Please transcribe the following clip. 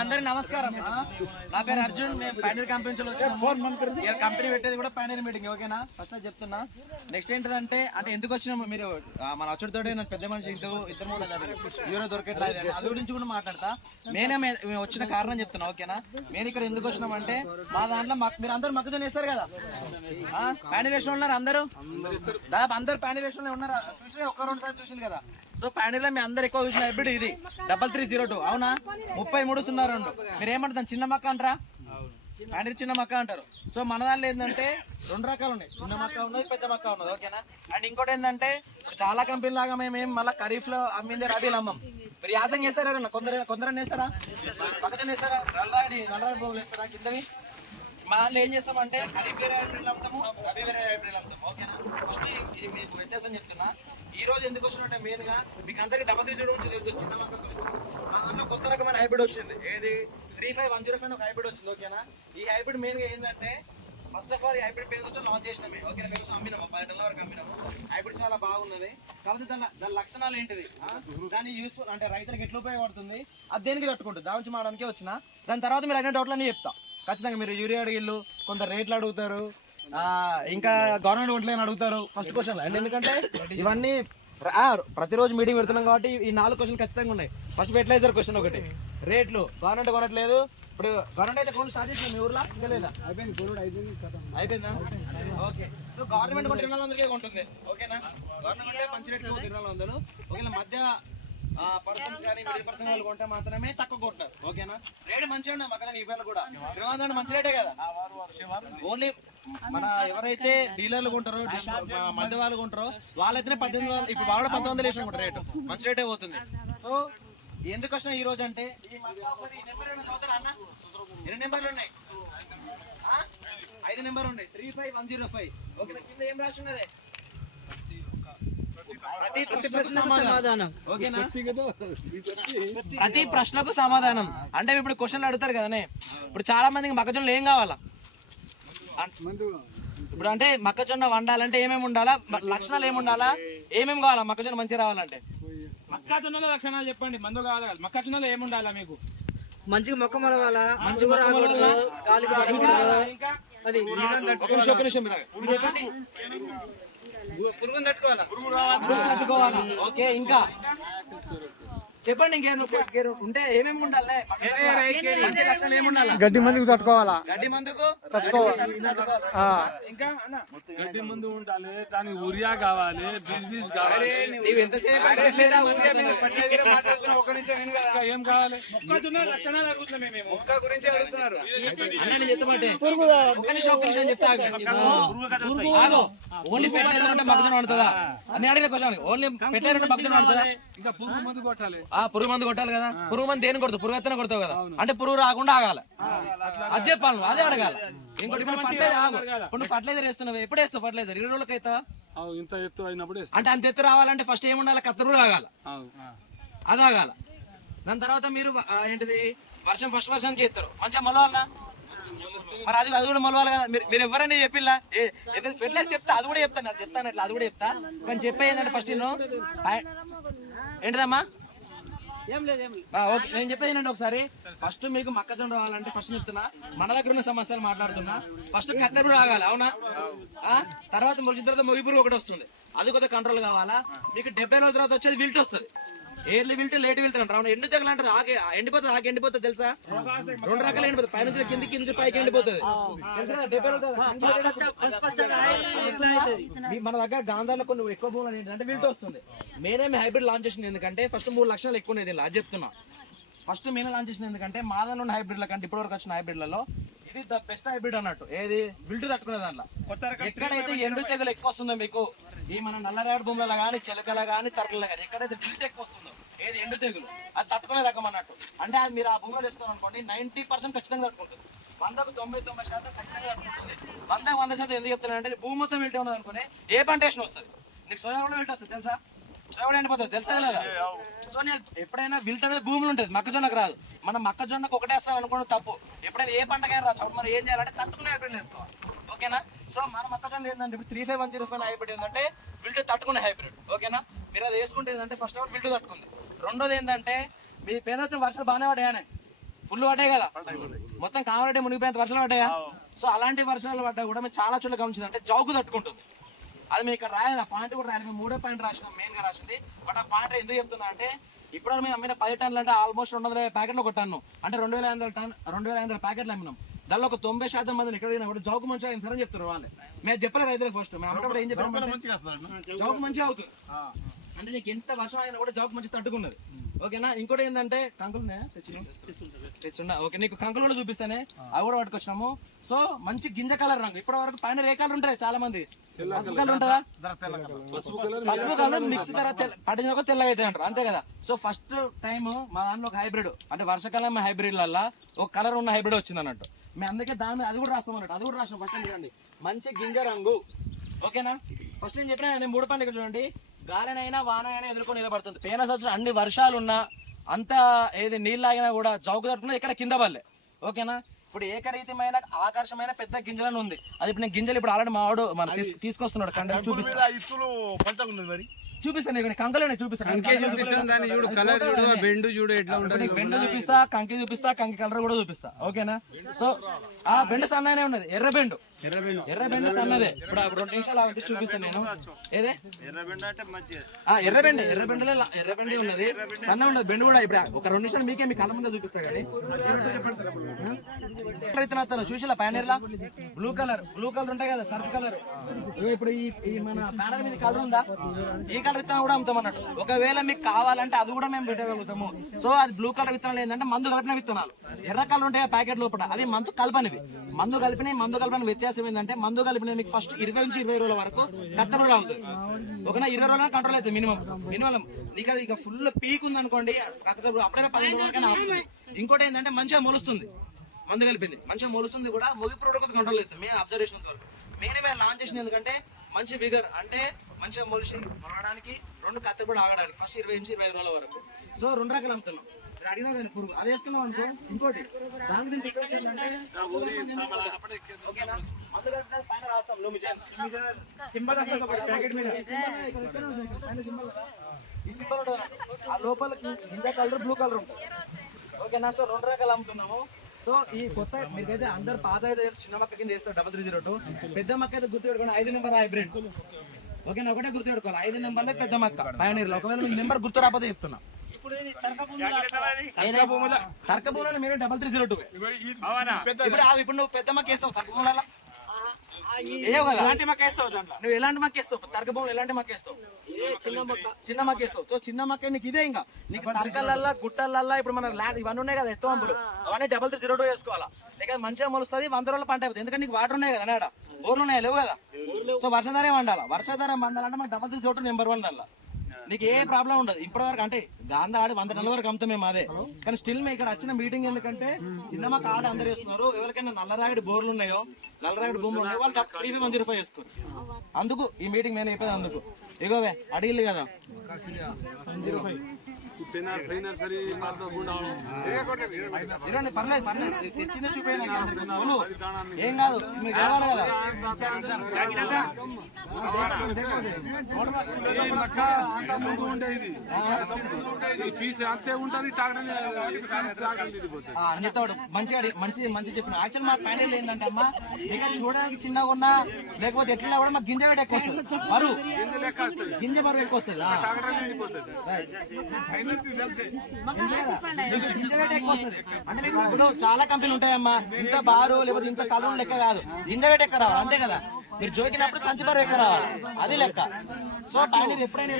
అందరికి నమస్కారం. నా పేరు అర్జున్. మేము పైనర్ కంపెనీ నుంచి వచ్చాము. కంపెనీ పెట్టేది కూడా పైనర్ మీటింగ్. ఓకేనా? ఫస్ట్ చెప్తున్నా. నెక్స్ట్ ఏంటంటే అంటే ఎందుకు వచ్చినాము మీరు మన అచ్చుడితో నాకు పెద్ద మనిషి ఇద్దరు దొరకట్లేదు అది గురించి కూడా మాట్లాడతా. మేము వచ్చిన కారణం చెప్తున్నా. ఓకేనా? నేను ఇక్కడ ఎందుకు వచ్చినామంటే మా దాంట్లో మీరు అందరూ మొక్కజొన్న వేస్తారు కదా. పైనర్ వేసిన ఉన్నారు అందరూ, దాదాపు అందరు పైనర్ వేసిన ఉన్నారు. చూసి ఒక్క రెండు సార్లు చూసింది కదా. సో పైనర్లో మీ అందరు ఎక్కువ చూసిన హైబ్రిడ్ ఇది 3302. అవునా? 3302. మీరు ఏమంటారు? చిన్న మక్క అంటారా? పైనర్ చిన్న మక్క అంటారు. సో మన దాంట్లో ఏంటంటే రెండు రకాలు ఉన్నాయి. చిన్న మక్క ఉన్నది, పెద్ద మక్క ఉన్నది. ఓకేనా? అండ్ ఇంకోటి ఏంటంటే చాలా కంపెనీ లాగా మేము మళ్ళీ ఖరీఫ్ లో అమ్మింది రబీలు అమ్మం. మీరు యాసం చేస్తారా? కొందరు వేస్తారా? పక్కన వేస్తారా? నల్లరాడి బొమ్మలు వేస్తారా? కిందవి మా దాంట్లో ఏం చేస్తామంటే ఖరీఫ్ వేరే హైబ్రిడ్ అమ్ముతాము, రబీ వేరే హైబ్రిడ్ అమ్ముతాము. ఓకేనా? ఫస్ట్ ఇది మీకు వ్యత్యాసం చెప్తున్నా. ఈ రోజు ఎందుకు వచ్చినట్టే మెయిన్ గా మీకు అందరికి 3302 నుంచి తెలుసు. చిన్న మక్క గురించి మా దాంట్లో కొత్త రకమైన హైబ్రిడ్ వచ్చింది. ఏది 35105 ఒక హైబ్రిడ్ వచ్చింది. ఓకేనా? ఈ హైబ్రిడ్ మెయిన్ గా ఏంటంటే ఫస్ట్ ఆఫ్ ఆల్ ఈ హైబ్రిడ్ పేరు వచ్చి లాంచ్ చేసినామే. ఓకేనా? మేము అమ్మినాము 10 టన్నుల వరకు అమ్మినాము. హైబ్రిడ్ చాలా బాగున్నది. కాకపోతే దాని లక్షణాలు ఏంటిది, దాని యూస్ఫుల్ అంటే రైతులకు ఎట్లా ఉపయోగపడుతుంది, అది దేనికి తట్టుకుంటుంది, దాని నుంచి మాడడానికే వచ్చిన. దాని తర్వాత మీరు అన్ని డౌట్లన్నీ చెప్తా. ఖచ్చితంగా మీరు యూరియా అడిగిళ్ళు, కొంత రేట్లు అడుగుతారు, ఇంకా గవర్నమెంట్ ఒంట్లేని అడుగుతారు ఫస్ట్ క్వశ్చన్. అండ్ ఎందుకంటే ఇవన్నీ ప్రతిరోజు మీటింగ్ పెడుతున్నాం కాబట్టి ఈ 4 క్వశ్చన్ ఖచ్చితంగా ఉన్నాయి. ఫస్ట్ ఫెర్టిలైజర్ క్వశ్చన్ ఒకటి, రేట్లు గవర్నమెంట్ కొనట్లేదు. ఇప్పుడు గవర్నమెంట్ అయితే కొన్ని స్టార్ట్ చేసిన మీ ఊర్లో ఇంకా లేదా? అయిపోయిందా? ఓకే. సో గవర్నమెంట్ కూడా 200 కొంటుంది. ఓకేనా? గవర్నమెంట్ మంచి రేట్ 200. ఓకేనా? మధ్య పర్సన్స్ కానీ మిడిల్ పర్సన్ వాళ్ళు కొంటే మాత్రమే తక్కువ కొంటారు. ఓకేనా? రేట్ మంచిగా ఉన్నాయి మక్కన ఈ పేర్లు కూడా 200 మంచి రేటే కదా. ఓన్లీ మన ఎవరైతే డీలర్లు కొంటారో మధ్య వాళ్ళు కొంటారో వాళ్ళైతేనే 1800. ఇప్పుడు వాళ్ళు 1900 వేసిన కూడా రేటు మంచి రేటే పోతుంది. సో ఎందుకు వచ్చిన ఈ రోజు అంటే ఈ ఎన్ని నెంబర్లు ఉన్నాయి? 5 నెంబర్ ఉన్నాయి. 35105. ఓకే. కింద ఏం రాసి ఉన్నది? ప్రతి ప్రశ్నకు సమాధానం. అంటే ఇప్పుడు క్వశ్చన్లు అడుగుతారు కదనే. ఇప్పుడు చాలా మందికి మొక్కజొన్నలు ఏం కావాలా? ఇప్పుడు అంటే మొక్కజొన్న వండాలంటే ఏమేమి ఉండాలా, లక్షణాలు ఏమి ఉండాలా, ఏమేమి కావాలా మొక్కజొన్న మంచిగా రావాలంటే? మొక్కజొన్నలో లక్షణాలు చెప్పండి. మందు కావాలి కదా. మొక్కజొన్నలో ఏమి ఉండాలా మీకు? మంచిగా మొక్క మొలవాలా, మంచిగా పురుగును తట్టుకోవాలా. ఓకే. ఇంకా చెప్పండి. ఇంకేం ఉంటే ఏమేమి ఉండాలి? మంచి లక్షణాలు ఏముండాలి? గడ్డి మందుకు తట్టుకోవాలా. గడ్డి మందుకు ఇంకా గడ్డి మందు ఉండాలి, దానికి యూరియా కావాలి, బీజ్ కావాలి. ఏం కావాలి? మొక్కజొన్న లక్షణాలు అడుగుతున్నాం మేము. మొక్క గురించి అడుగుతున్నారు. ఓన్లీ ఫెర్టిలైజర్ అంటే మొక్కజొన్న పడుతుందా అని అడిగిన క్వశ్చన్. ఓన్లీ ఫెర్టిలైజర్ అంటే మొక్కజొన్న పడుతుందా? ఇంకా పురుగు మందు కొట్టాలి. పురుగు మందు కొట్టాలి కదా. పురుగు మంది దేని కొడతావు? పురుగు ఎత్తనే కొడతావు కదా. అంటే పురుగు రాకుండా ఆగాలి. అది చెప్పాలి, అదే అడగాలి. ఇంకోటి ఇప్పుడు ఫర్టిలైజర్ వేస్తున్నావు, ఎప్పుడు వేస్తావు ఫర్టిలైజర్? 20 రోజులకి అవుతావా? ఇంత ఎత్తు అయినప్పుడు అంటే అంత ఎత్తు రావాలంటే ఫస్ట్ ఏముండాలి? కత్తెర ఆగాలి, అది ఆగాల. దాని తర్వాత మీరు ఏంటిది ఫస్ట్ వర్షం చేస్తారు మంచిగా మొలవాలన్నా. మరి అది కూడా మొలవాలి కదా. మీరు ఎవరైనా చెప్పిల్లా ఫెర్టిలైజర్ చెప్తా, అది కూడా చెప్తాను, అది చెప్తాను అట్లా, అది కూడా చెప్తా. కానీ చెప్పేది ఫస్ట్ నేను ఏంటిదమ్మా? ఓకే. నేను చెప్పేది ఏంటంటే ఒకసారి ఫస్ట్ మీకు మొక్కజొన్న రావాలంటే ఫస్ట్ చెప్తున్నా, మన దగ్గర ఉన్న సమస్యలు మాట్లాడుతున్నా. ఫస్ట్ కత్తెర రాగాలి. అవునా? తర్వాత మొలిచిన తర్వాత మొగి పురుగు ఒకటి వస్తుంది, అది కొద్దిగా కంట్రోల్ కావాలా. మీకు 70 రోజుల తర్వాత వచ్చేది విల్ట్ వస్తుంది. ఎర్లీ విల్ట్, లేట్ విల్ట్ అంటారు. ఎండు తెగలు అంటారు. ఎండిపోతుంది, ఎండిపోతుంది తెలుసా? 2 రకాలు ఎండిపోతుంది. పైన కిందికి నుంచి పైకి ఎండిపోతుంది తెలుసా? 70 రోజులు మన దగ్గర గాంధార్లో కొన్ని ఎక్కువ భూములు ఏంటంటే విల్ట్ వస్తుంది. మేమే హైబ్రిడ్ లాంచ్ చేసింది ఎందుకంటే ఫస్ట్ 3 లక్షలు ఎక్కువ ఉండేది. అది చెప్తున్నా. ఫస్ట్ మేనే లాంచ్ చేసింది ఎందుకంటే మా దాని ఉన్న హైబ్రిడ్ల కంటే ఇప్పటివరకు వచ్చిన హైబ్రిడ్లలో ఇది ద బెస్ట్ హైబ్రిడ్ అన్నట్టు. ఏది విల్ట్ తట్టుకునే దాంట్లో. ఎక్కడైతే ఎండు తెగలు ఎక్కువ వస్తుందో మీకు ఈ మన నల్లరేడు భూములలో కానీ, చిలకల కానీ, తరకల కానీ ఎక్కడైతే విల్ట్ ఎక్కువ వస్తుందో ఏది ఎండు తెగులు, అది తట్టుకునే రకం అన్నట్టు. అంటే అది మీరు ఆ భూమిలో వేసుకోవాలి అనుకోండి 90% ఖచ్చితంగా తట్టుకుంటుంది. 100కు 99% ఖచ్చితంగా తట్టుకుంటుంది. 100కు 100% ఎందుకు చెప్తున్నానంటే భూమి మొత్తం విల్ట్ ఉన్నది అనుకుని ఏ పంటేషన్ వస్తుంది. నీకు సోయా కూడా విల్ట్ వస్తుంది తెలుసా? సోయా కూడా ఎండిపోతుంది తెలుసా లేదా? సో నేను ఎప్పుడైనా విల్ట్ అనేది భూములు ఉంటుంది, మొక్కజొన్నకు రాదు. మనం మొక్కజొన్నకు ఒకటేస్తాం అనుకోవడం తప్పు. ఎప్పుడైనా ఏ పంటకైనా రాదు. మనం ఏం చేయాలంటే తట్టుకునే హైబ్రిడ్ వేసుకోవాలి. ఓకేనా? సో మన మొక్కజొన్న ఏంటంటే ఇప్పుడు 35105 హైబ్రిడ్ ఏంటంటే విల్ట్ తట్టుకునే హైబ్రిడ్. ఓకేనా? మీరు అది వేసుకుంటే ఏంటంటే ఫస్ట్ ఆఫ్ ఆల్ విల్ట్ తట్టుకుంది. రెండోది ఏంటంటే మీ పేద వర్షాలు బాగానే పడ్డాయనే. ఫుల్ పడ్డాయి కదా, మొత్తం కామారెడ్డి మునిగిపోయేంత వర్షాలు పడ్డాయా? సో అలాంటి వర్షాలు పడ్డా కూడా మేము చాలా చోట్ల గమనించింది అంటే జౌకు తట్టుకుంటుంది. అది మేము ఇక్కడ రాయాలి, ఆ పాయింట్ కూడా రాయాలి. మేము 3వ పాయింట్ రాసినాం, మెయిన్ గా రాసింది. బట్ ఆ పాయింట్ ఎందుకు చెప్తున్నా అంటే ఇప్పుడు మేము అమ్మిన 10 టన్నులు అంటే ఆల్మోస్ట్ 250 ప్యాకెట్లు ఒక టన్ను అంటే 2500 ప్యాకెట్లు అమ్మినాం. దానిలో ఒక 90% మందిని ఎక్కడ కూడా జౌకు మంచిగా అయింది అని చెప్తున్నారు వాళ్ళు. మేము చెప్పలేదు రైతులకు ఫస్ట్. మేము అమ్మటప్పుడు ఏం చెప్పాము, జౌకు మంచిగా అవుతుంది అంటే నీకు ఎంత వర్షం అయినా కూడా జౌకు మంచి తట్టుకున్నది. ఓకేనా? ఇంకోటి ఏంటంటే కంకులు తెచ్చున్నా. ఓకే, నీకు కంకులు కూడా చూపిస్తానే, అవి కూడా పట్టుకొచ్చినాము. సో మంచి గింజ కలర్ రంగు. ఇప్పటి వరకు పైన ఏ కలర్ ఉంటుంది, చాలా మంది పసుపు కలర్ ఉంటుందా? పసుపు కలర్ మిక్స్ తర్వాత పట్టిన ఒక తెల్లగా అయితే అంటారు, అంతే కదా? సో ఫస్ట్ టైం మా దాంట్లో ఒక హైబ్రిడ్ అంటే వర్షాకాలం హైబ్రిడ్లల్లా ఒక కలర్ ఉన్న హైబ్రిడ్ వచ్చింది అన్నట్టు. మేము అందుకే దాని మీద అది కూడా రాస్తాం అన్నట్టు. అది కూడా రాస్తాం. ఫస్ట్ చూడండి, మంచి గింజ రంగు. ఓకేనా? ఫస్ట్ నేను చెప్పిన నేను 3 పాయింట్లు ఇక్కడ చూడండి. గాలినైనా వానైనా ఎదుర్కొని నిలబడుతుంది. పోయిన సంవత్సరం అన్ని వర్షాలు ఉన్నా అంత ఏది నీళ్ళు ఆగినా కూడా జౌకు తట్టుకున్నది ఇక్కడ కింద పల్లె. ఓకేనా? ఇప్పుడు ఏకరీతమైన ఆకర్షమైన పెద్ద గింజలను ఉంది. అది ఇప్పుడు నేను గింజలు ఇప్పుడు ఆల్రెడీ మావాడు మన తీసుకొస్తున్నాడు. కండలు చూపిస్తాను, కంకలనే చూపిస్తాను. బెండు చూపిస్తా, కంకి చూపిస్తా, కంకి కలర్ కూడా చూపిస్తా. ఓకేనా? సో ఆ బెండు సన్ననే ఉన్నది, ఎర్ర బెండు సన్నదే. ఇప్పుడు 2 నిమిషాలు ఆగితే చూపిస్తాను నేను. ఏదే ఎర్రబెండే ఉన్నది, సన్న ఉన్నది బెండు కూడా. ఇప్పుడు ఒక 2 నిమిషాలు మీకే మీ కళ్ళ ముందే చూపిస్తా. కానీ చూసిలా పైనర్లా బ్లూ కలర్ ఉంటాయి కదా, సర్ఫ్ కలర్. ఇప్పుడు ఈ మన ప్యానర్ మీద కలర్ ఉందా, ఈ కలర్ విత్తనం కూడా అమ్ముతాం అన్నట్టు. ఒకవేళ మీకు కావాలంటే అది కూడా మేము పెట్టగలుగుతాము. సో అది బ్లూ కలర్ విత్తనాలు ఏంటంటే మందు కలిపిన విత్తనాలు. ఎర్ర కలర్ ఉంటాయి ప్యాకెట్ లోపల, అవి మందు కలిపనివి. మందు కలిపిన వ్యత్యాసం ఏంటంటే మందు కలిపిన మీకు ఫస్ట్ 20 నుంచి 20 రోజుల వరకు కత్తెర అవుతుంది. ఒకనా 20 రోజుల కంట్రోల్ అవుతుంది మినిమం. నీకు అది ఇక ఫుల్ పీక్ ఉంది అనుకోండి, కత్తెర అప్పుడైనా 15 రోజులకైనా ఆగుతుంది. ఇంకోటి ఏంటంటే మంచిగా మొలుస్తుంది, మందు కలిపింది మంచిగా మొలుస్తుంది కూడా. మొగి ప్రోడక్ట్ కంట్రోల్ అవుతుంది. మేము అబ్జర్వేషన్ మెయిన్ లాంచ్ చేసింది ఎందుకంటే మంచి విగర్ అంటే మంచిగా మొలవడానికి 2 కత్తెర కూడా ఆగడానికి ఫస్ట్ 20 నుంచి 25 రోజుల వరకు. సో 2 రకాలు అమ్ముతున్నాం. అడిగినా కానీ పురుగు అది వేసుకున్నాం అనుకో. ఇంకోటి దాని గురించి పైన రాస్తాం ఆ లోపల గింజ కలర్ బ్లూ కలర్ ఉంటుంది. ఓకేనా? సో 2 రకాలు అమ్ముతున్నాము. సో ఈ కొత్త మీకైతే అందరు పాత అయితే చిన్న మక్క కింద వేస్తారు 3302. పెద్ద మక్క అయితే గుర్తు పెట్టుకోండి, 5 నెంబర్ హైబ్రిడ్. ఓకేనా? ఒకటే గుర్తు పెట్టుకోవాలి, 5 నెంబర్లే పెద్ద మక్క పయనీర్లో. ఒకవేళ మీ నెంబర్ గుర్తు రాకపోతే చెప్తున్నా. తర్క భూములలో మీరు 3302. ఇప్పుడు నువ్వు పెద్ద మక్క వేస్తావు తర్క భూములలో, నువ్వు ఎలాంటి మక్క వేస్తావు? తర్క భూములు ఎలాంటి మక్క వేస్తావు? చిన్న మక్క వేస్తావు. సో చిన్న మక్క నీకు ఇదే. ఇంకా నీకు తర్కలల్లా గుట్టలల్లా ఇప్పుడు మన ల్యాండ్ ఇవన్నీ ఉన్నాయి కదా, ఎత్తువంపులు, అవన్నీ 3302 వేసుకోవాలా. లేకపోతే మంచిగా మొలుస్తుంది, 100 రోజుల పంట అయిపోతుంది. ఎందుకంటే నీకు వాటర్ ఉన్నాయి కదా, నాడ బోర్లు ఉన్నాయి, లేవు కదా. సో వర్షాధారం వండాలా. వర్షాధారం వండాలంటే మన 3302 నెంబర్ 1 దానిలో నీకు ఏ ప్రాబ్లం ఉండదు. ఇప్పటి వరకు అంటే గాంధీ ఆడి 100 నెలల వరకు అమ్ముతాం మేము అదే. కానీ స్టిల్ మేము ఇక్కడ వచ్చిన మీటింగ్ ఎందుకంటే చిన్న మాకు ఆడ అందరు వేస్తున్నారు. ఎవరికైనా నల్లరాగడి బోర్లు ఉన్నాయో, నల్లరాగడి భూములు ఉన్నాయో వాళ్ళు 35105 వేసుకోరు. అందుకు ఈ మీటింగ్ నేను చెప్పేది అందుకు. ఇగోవే అడిగిల్లు కదా పర్లేదు తెచ్చిందే చూపేయండి, ఏం కాదు, మీకు కావాలి కదా. చెప్తాడు మంచిగా మంచి చెప్పిన. యాక్చువల్ మా ప్యానెల్ ఏంటంటే అమ్మా ఇంకా చూడడానికి చిన్నగా ఉన్నా లేకపోతే ఎట్లా కూడా మాకు గింజ వేట ఎక్కువ వస్తుంది, బరువు గింజ బరువు ఎక్కువ వస్తుంది. అంటే ఇప్పుడు చాలా కంపెనీలు ఉంటాయమ్మా, ఇంత బారు లేకపోతే ఇంత కలర్ లెక్క కాదు, గింజ వేట ఎక్క రావాలి, అంతే కదా. మీరు జోకినప్పుడు సంచి బరువు ఎక్క రావాలి, అది లెక్క. సో ప్యానీర్ ఎప్పుడైనా